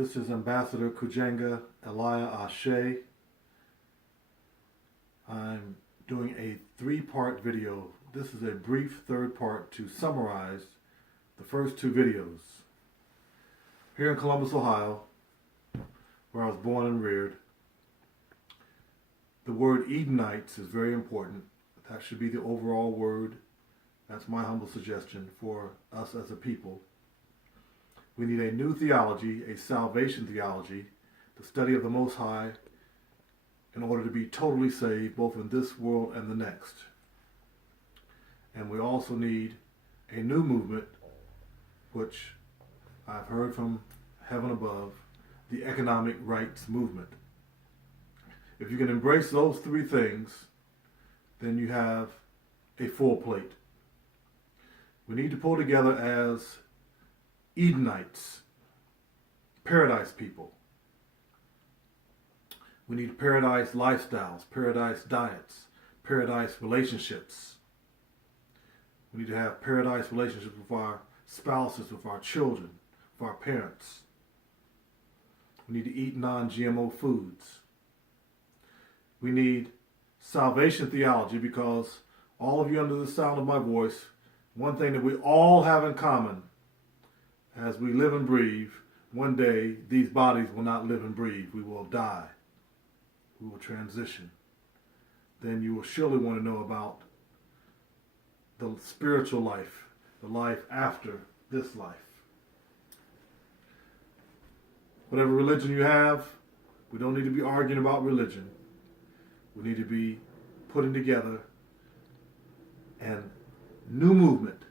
This is Ambassador Kujenga Elia Ashe. I'm doing a 3-part video. This is a brief third part to summarize the first 2 videos. Here in Columbus, Ohio, where I was born and reared, the word Edenites is very important. That should be the overall word. That's my humble suggestion for us as a people. We need a new theology, a salvation theology, the study of the Most High, in order to be totally saved, both in this world and the next. And we also need a new movement, which I've heard from heaven above, the economic rights movement. If you can embrace those 3 things, then you have a full plate. We need to pull together as Edenites, paradise people. We need paradise lifestyles, paradise diets, paradise relationships. We need to have paradise relationships with our spouses, with our children, with our parents. We need to eat non-GMO foods. We need salvation theology because all of you under the sound of my voice, one thing that we all have in common as we live and breathe, one day these bodies will not live and breathe. We will die. We will transition. Then you will surely want to know about the spiritual life, the life after this life. Whatever religion you have, we don't need to be arguing about religion. We need to be putting together a new movement,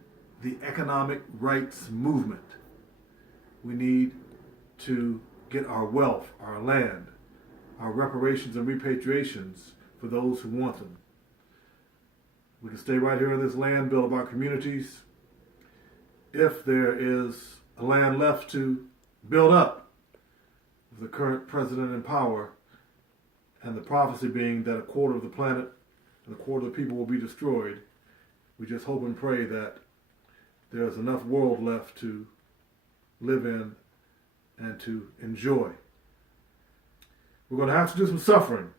the economic rights movement. We need to get our wealth, our land, our reparations and repatriations for those who want them. We can stay right here in this land, build up our communities. If there is a land left to build up, with the current president in power, and the prophecy being that 1/4 of the planet and 1/4 of the people will be destroyed, we just hope and pray that there's enough world left to live in and to enjoy. We're going to have to do some suffering.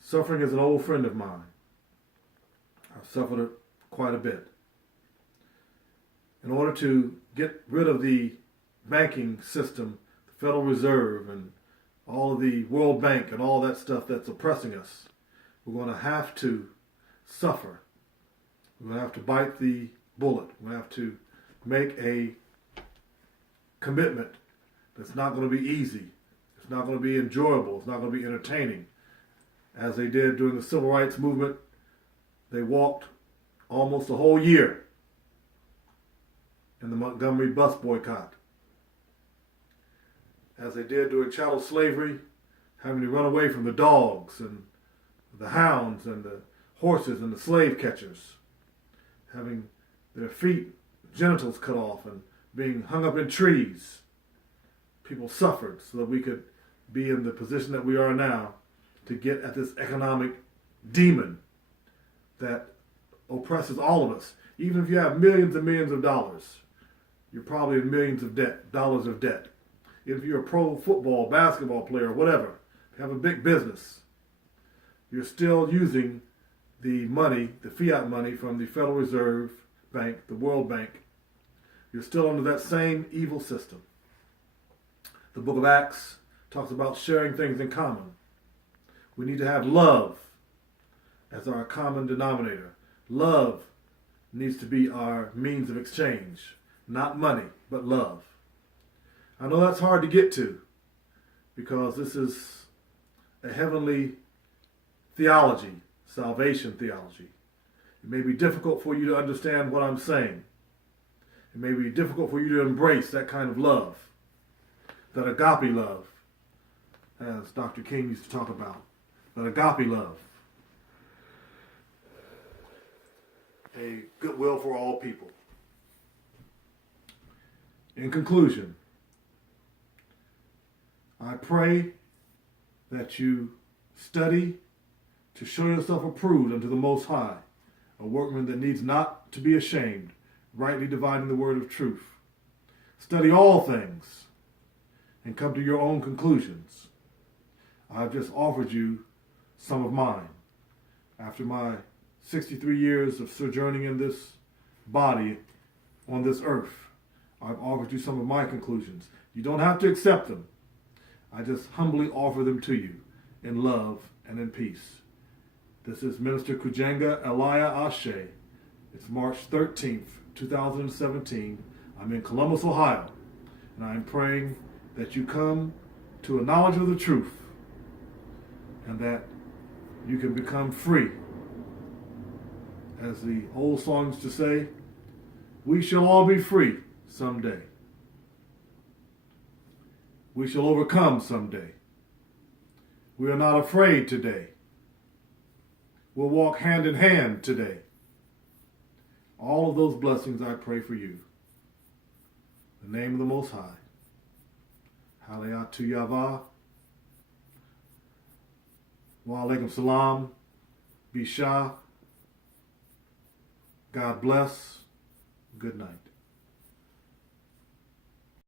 Suffering is an old friend of mine. I've suffered it quite a bit. In order to get rid of the banking system, the Federal Reserve, and all of the World Bank and all that stuff that's oppressing us, we're going to have to suffer. We're going to have to bite the bullet. We're going to have to make a commitment that's not going to be easy. It's not going to be enjoyable. It's not going to be entertaining. As they did during the Civil Rights Movement, they walked almost a whole year in the Montgomery bus boycott. As they did during chattel slavery, having to run away from the dogs and the hounds and the horses and the slave catchers, having their feet, genitals cut off and being hung up in trees. People suffered so that we could be in the position that we are now to get at this economic demon that oppresses all of us. Even if you have millions and millions of dollars, you're probably in millions of dollars of debt. If you're a pro football, basketball player, whatever, if you have a big business, you're still using the money, the fiat money from the Federal Reserve Bank, the World Bank. You're still under that same evil system. The book of Acts talks about sharing things in common. We need to have love as our common denominator. Love needs to be our means of exchange. Not money, but love. I know that's hard to get to because this is a heavenly theology, salvation theology. It may be difficult for you to understand what I'm saying. It may be difficult for you to embrace that kind of love, that agape love, as Dr. King used to talk about, that agape love, a goodwill for all people. In conclusion, I pray that you study to show yourself approved unto the Most High, a workman that needs not to be ashamed, rightly dividing the word of truth. Study all things, and come to your own conclusions. I've just offered you some of mine. After my 63 years of sojourning in this body on this earth, I've offered you some of my conclusions. You don't have to accept them. I just humbly offer them to you in love and in peace. This is Minister Kujenga Elia Ashe. It's March 13th, 2017. I'm in Columbus, Ohio, and I'm praying that you come to a knowledge of the truth and that you can become free. As the old song used to say, we shall all be free someday. We shall overcome someday. We are not afraid today. We'll walk hand in hand today. All of those blessings I pray for you. In the name of the Most High. Haliyatu Yavah. Wa alaikum salam. Bisha. God bless. Good night.